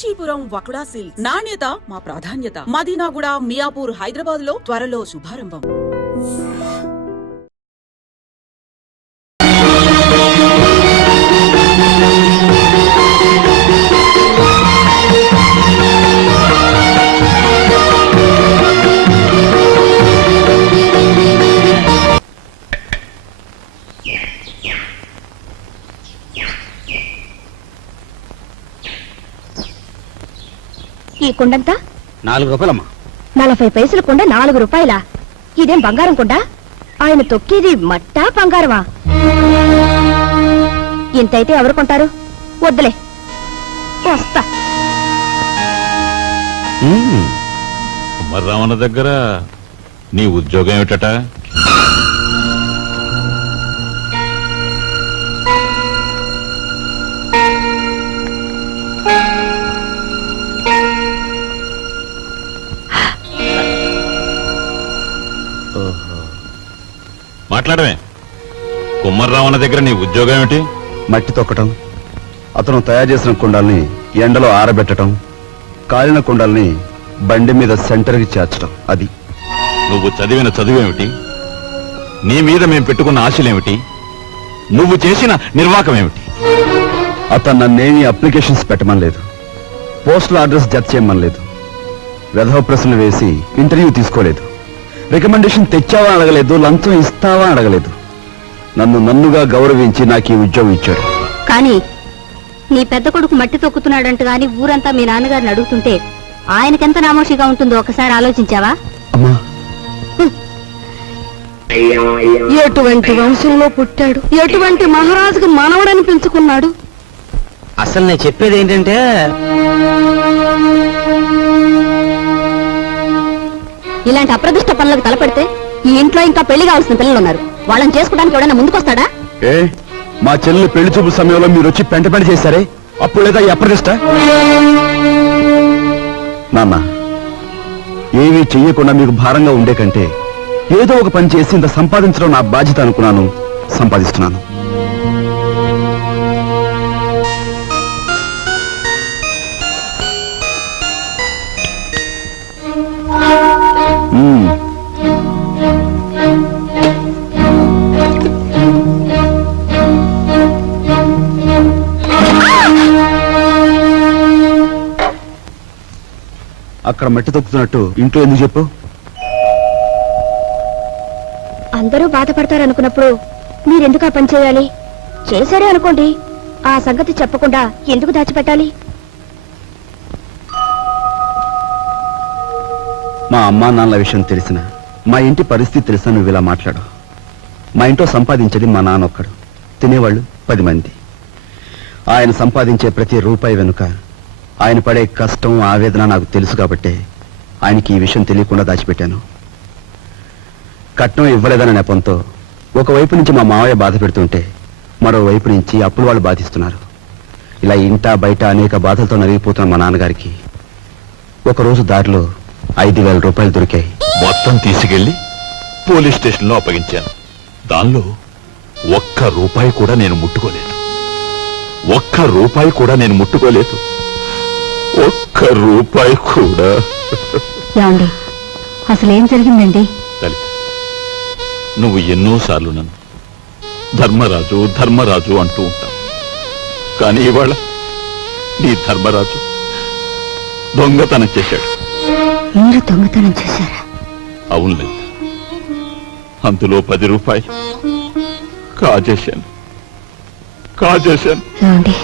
Kanchipuram వకుడా silks నాణ్యత మా ప్రాధాన్యత. మదీనాగూడ, మియాపూర్, హైదరాబాద్ లో త్వరలో శుభారంభం. ఈ కుండంతా 4 రూపాయలమ్మా. 40 పైసలు కుండ 4 రూపాయలా? ఇదేం బంగారం కుండ? ఆయన తొక్కేది మట్టా బంగారమా? ఇంతైతే ఎవరు కొంటారు? వద్దులే, వస్తా. కుమారరామన్న దగ్గర నీ ఉద్యోగం ఏమిటట? మాట్లాడమే. కుమారరామన్న దగ్గర నీ ఉద్యోగం ఏమిటి? మట్టి తొక్కటం, అతను తయారు చేసిన కుండాల్ని ఎండలో ఆరబెట్టడం, కాలిన కుండాల్ని బండి మీద సెంటర్కి చేర్చడం. అది. నువ్వు చదివిన చదువేమిటి? నీ మీద మేము పెట్టుకున్న ఆశలేమిటి? నువ్వు చేసిన నిర్వాకం ఏమిటి? అతను నన్నేమీ అప్లికేషన్స్ పెట్టమని లేదు, పోస్టల్ అడ్రస్ జత చేయమని లేదు, వెధవ ప్రశ్నలు వేసి ఇంటర్వ్యూ తీసుకోలేదు, రికమెండేషన్ తెచ్చావా అడగలేదు, లంచం ఇస్తావా అడగలేదు. నన్నుగా గౌరవించి నాకు ఈ ఉద్యోగం ఇచ్చాడు. కానీ నీ పెద్ద కొడుకు మట్టి తొక్కుతున్నాడంట గాని ఊరంతా మీ నాన్నగారిని అడుగుతుంటే ఆయనకెంత నామోషిగా ఉంటుందో ఒకసారి ఆలోచించావా? అమ్మా, ఎటువంటి వంశంలో పుట్టాడు, ఎటువంటి మహారాజుకు మనవడని పెంచుకున్నాడు. అసలు నేను చెప్పేది ఏంటంటే, ఇలాంటి అప్రదిష్ట పనులకు తలపెడితే ఈ ఇంట్లో ఇంకా పెళ్లి కావాల్సిన పిల్లలు ఉన్నారు. వాళ్ళని చేసుకోవడానికి ఎవడైనా ముందుకొస్తాడా? ఏ మా చెల్లెలు పెళ్లి చూపు సమయంలో మీరు వచ్చి పెంట చేశారే, అప్పుడు లేదా ఈ అప్రదిష్ట? నాన్న, ఏమీ చెయ్యకుండా మీకు భారంగా ఉండే కంటే ఏదో ఒక పని చేసి ఇంత సంపాదించడం నా బాధ్యత అనుకున్నాను, సంపాదిస్తున్నాను. అక్కడ మట్టి తొక్కుతున్నట్టు ఇంట్లో ఎందుకు చెప్పు? అందరూ బాధపడతారనుకున్నప్పుడు మీరెందుకు ఆ పని చేయాలి? చేశారే అనుకోండి, ఆ సంగతి చెప్పకుండా ఎందుకు దాచిపెట్టాలి? మా అమ్మా నాన్నల విషయం తెలిసిన, మా ఇంటి పరిస్థితి తెలిసిన నువ్వు ఇలా మాట్లాడు. మా ఇంట్లో సంపాదించేది మా నాన్న ఒక్కడు, తినేవాళ్ళు 10 మంది. ఆయన సంపాదించే ప్రతి రూపాయి వెనుక ఆయన పడే కష్టం, ఆవేదన నాకు తెలుసు కాబట్టే ఆయనకి ఈ విషయం తెలియకుండా దాచిపెట్టాను. కట్నం ఇవ్వలేదన్న నెపంతో ఒకవైపు నుంచి మా మావయ్య బాధ పెడుతుంటే మరోవైపు నుంచి అప్పులు వాళ్ళు బాధిస్తున్నారు. ఇలా ఇంటా బయట అనేక బాధలతో నలిగిపోతున్న మా నాన్నగారికి ఒకరోజు దారిలో 5,000 రూపాయలు దొరికాయి. మొత్తం తీసుకెళ్లి పోలీస్ స్టేషన్లో అప్పగించాను. దానిలో ₹1 కూడా నేను ముట్టుకోలేదు. ₹1 కూడా నేను ముట్టుకోలేదు. ₹1 కూడా. ఏమండి, అసలేం జరిగిందండి? లలిత, నువ్వు ఎన్నోసార్లు నన్ను ధర్మరాజు ధర్మరాజు అంటూ ఉంటావు. కానీ ఇవాళ నీ ధర్మరాజు దొంగతనం చేశాడు. మీరు దొంగతనం చేశారా? అవును లలిత, అందులో ₹10 కాజేశాను. ఏమండి,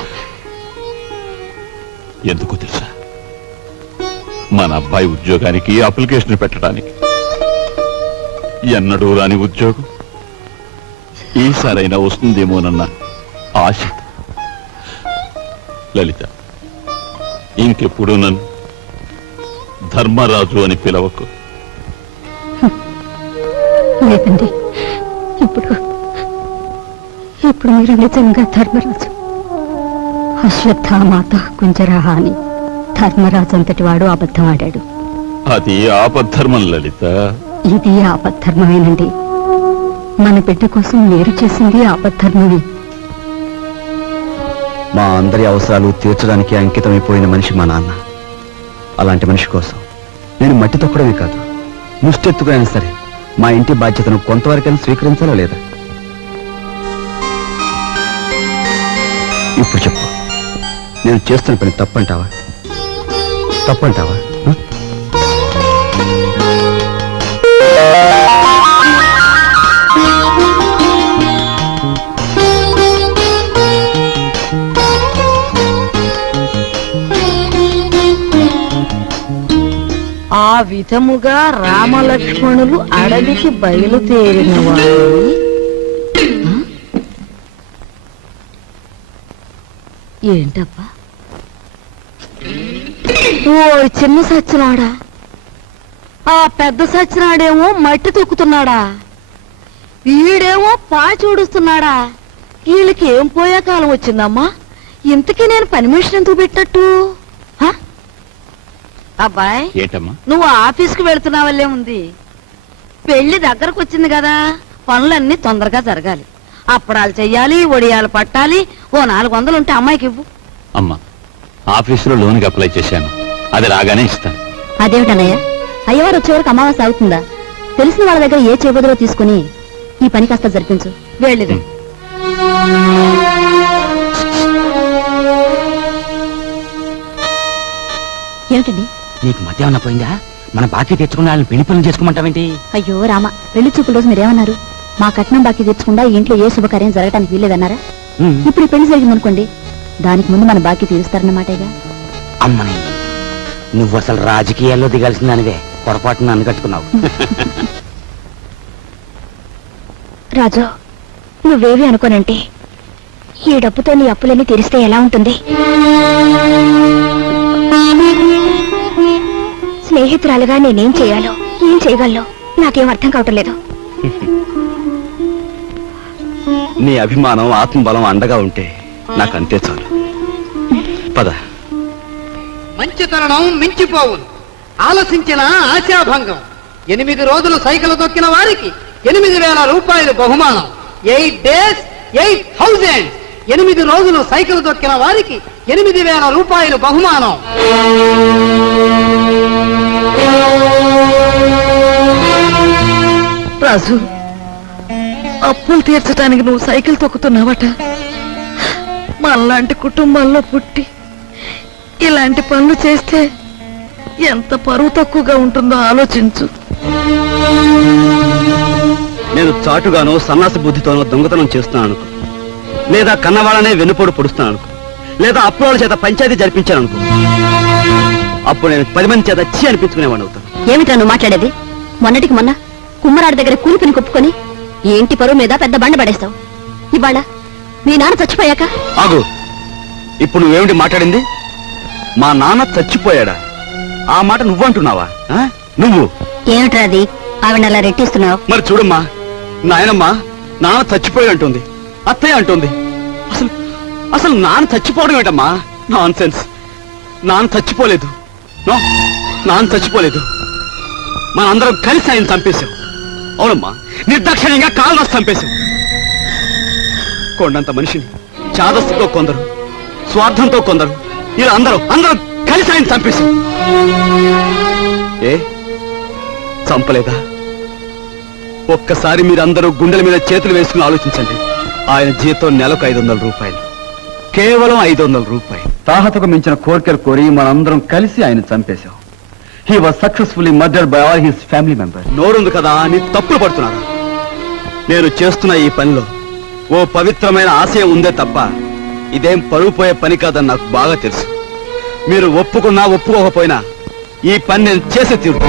ఎందుకు తెలుసా? మన అబ్బాయి ఉద్యోగానికి అప్లికేషన్ పెట్టడానికి. ఎన్నడూ రాని ఉద్యోగం ఈసారైనా వస్తుందేమోనన్న ఆశ. లలిత, ఇంకెప్పుడు నన్ను ధర్మరాజు అని పిలవకు. లేదండి, ఇప్పుడు మీరు నిజంగా ధర్మరాజు. అశ్వత్థామాత కుంజరహ అని ధర్మరాజు అంతటి వాడు అబద్ధం ఆడాడు. అది ఆపద్ధర్మం లలిత. ఇది ఆపద్ధర్మమేనండి. మన బిడ్డ కోసం మీరు చేసింది ఆపద్ధర్మమే. మా అందరి అవసరాలు తీర్చడానికి అంకితమైపోయిన మనిషి మా నాన్న. అలాంటి మనిషి కోసం నేను మట్టి తొక్కడమే కాదు, ముష్టెత్తుకునైనా సరే మా ఇంటి బాధ్యతను కొంతవరకైనా స్వీకరించాలా లేదా? ఇప్పుడు చెప్పు, నేను చేస్తున్న పని తప్పంటావా? తప్పంటావా? ఆ? ఆ విధముగా రామలక్ష్మణులు అడవికి బయలుదేరిన వారు ఏంటబ్బా? ఓ చిన్న సచ్చినాడా, ఆ పెద్ద సచ్చినాడేమో మట్టి తొక్కుతున్నాడా, వీడేమో పాచూడుస్తున్నాడా? వీళ్ళకి ఏం పోయే కాలం వచ్చిందమ్మా? ఇంతకీ నేను పని మనిషిని ఎందుకు పెట్టినట్టు? హ? అబ్బాయ్, ఏంటమ్మా? నువ్వు ఆఫీస్కి వెళుతున్నావల్లే ఉంది. పెళ్లి దగ్గరకు వచ్చింది కదా, పనులన్నీ తొందరగా జరగాలి. అప్పడాలు చెయ్యాలి, ఒడియాలు పట్టాలి. ఓ 400 ఉంటే అమ్మాయికి ఇవ్వు. అమ్మా, ఆఫీసులో లోన్కి అప్లై చేశాను, అది రాగానే ఇస్తాను. అదేమిటన్నయ్య, అయ్యవారు వచ్చే వరకు అమావాస్య అవుతుందా? తెలిసిన వాళ్ళ దగ్గర ఏ చేబదులో తీసుకుని ఈ పని కాస్త జరిపించు. వెళ్ళిదు. ఏమిటండి? నీకు మధ్యాహ్నం పోయిందా? మన బాకీ తెచ్చుకున్న వాళ్ళని పెళ్లి పనులు చేసుకోమంటావేంటి? అయ్యో రామ, పెళ్లి చూపుల రోజు మీరేమన్నారు? మా కట్నం బాకీ తెచ్చకుండా ఈ ఇంట్లో ఏ శుభకార్యం జరగటానికి వీల్లేదన్నారా? ఇప్పుడు ఈ పెళ్లి జరిగిందనుకోండి, దానికి ముందు మన బాకీ తీరుస్తారన్నమాటేగా. అమ్మని, నువ్వు అసలు రాజకీయాల్లో దిగాల్సిన దానివే, పొరపాటున నన్ను కట్టుకున్నావు. రాజు, నువ్వేవి అనుకోనంటే ఈ డబ్బుతో నీ అప్పులన్నీ తీరిస్తే ఎలా ఉంటుంది? స్నేహితురాలుగా నేనేం చేయాలో, ఏం చేయగలను నాకేం అర్థం కావటం లేదు. నీ అభిమానం, ఆత్మబలం అండగా ఉంటే నాకు అంతే చాలు. పద. మంచి తరుణం మించిపోవును, ఆలసించిన ఆశాభంగం. 8 రోజులు సైకిల్ తొక్కిన వారికి 8,000 రూపాయలు బహుమానం. 8 days 8,000. 8 రోజులు సైకిల్ తొక్కిన వారికి 8,000 రూపాయలు బహుమానం. రాజు, అప్పులు తీర్చడానికి నువ్వు సైకిల్ తొక్కుతున్నావట. మనలాంటి కుటుంబాల్లో పుట్టి ఇలాంటి పనులు చేస్తే ఎంత పరువు తక్కువగా ఉంటుందో ఆలోచించు. నేను చాటుగానో సన్నాసి బుద్ధితోనో దొంగతనం చేస్తున్నాను అనుకో, లేదా కన్నవాళ్ళనే వెన్నుపోటు పొడుస్తున్నాను అనుకో, లేదా అప్పుల చేత పంచాయతీ జరిపించాను అనుకో, అప్పుడు నేను 10 మంది చేత చీ అనిపించుకునేవాడు అవుతాను. ఏమిటా నువ్వు మాట్లాడేది? మొన్నటికి మొన్న కుమ్మరాడి దగ్గర కూలిపిని కొప్పుకొని ఈ ఇంటి పరువు మీద పెద్ద బండ పడేస్తావు. ఇవాళ మీ నాన్న చచ్చిపోయాక ఆగు, ఇప్పుడు నువ్వేమిటి మాట్లాడింది? మా నాన్న చచ్చిపోయాడా? ఆ మాట నువ్వంటున్నావా? ఆ? నువ్వు ఏమిట్రా అది? ఆవిడ అలా రెట్టిస్తున్నావు. మరి చూడమ్మా, నాయనమ్మా నాన్న చచ్చిపోయి అంటుంది, అత్తయ్య అంటుంది. అసలు అసలు నాన్న చచ్చిపోవడం ఏంటమ్మా? Non sense. నాన్న చచ్చిపోలేదు. నో, నాన్న చచ్చిపోలేదు. మనందరం కలిసి ఆయన చంపేశాం. అవునమ్మా, నిర్దాక్షిణ్యంగా కాలు రాసి చంపేశాం. కొండంత మనిషిని చాదస్తుతో కొందరు, స్వార్థంతో కొందరు, ఇలా అందరూ కలిసి ఆయన చంపేశాం. ఏ చంపలేదా? ఒక్కసారి మీరందరూ గుండెల మీద చేతులు వేసుకుని ఆలోచించండి. ఆయన జీతం నెలకు 500 రూపాయలు, కేవలం 500 రూపాయలు. తాహతకు మించిన కోరికలు కోరి మనందరం కలిసి ఆయన చంపేశాం. He was successfully murdered by all his family members. నోరుంది కదా అని తప్పులు పడుతున్నారు. నేను చేస్తున్న ఈ పనిలో ఓ పవిత్రమైన ఆశయం ఉందే తప్ప ఇదేం పరువు పోయే పని కాదని నాకు బాగా తెలుసు. మీరు ఒప్పుకున్నా ఒప్పుకోకపోయినా ఈ పని నేను చేసే తీరు.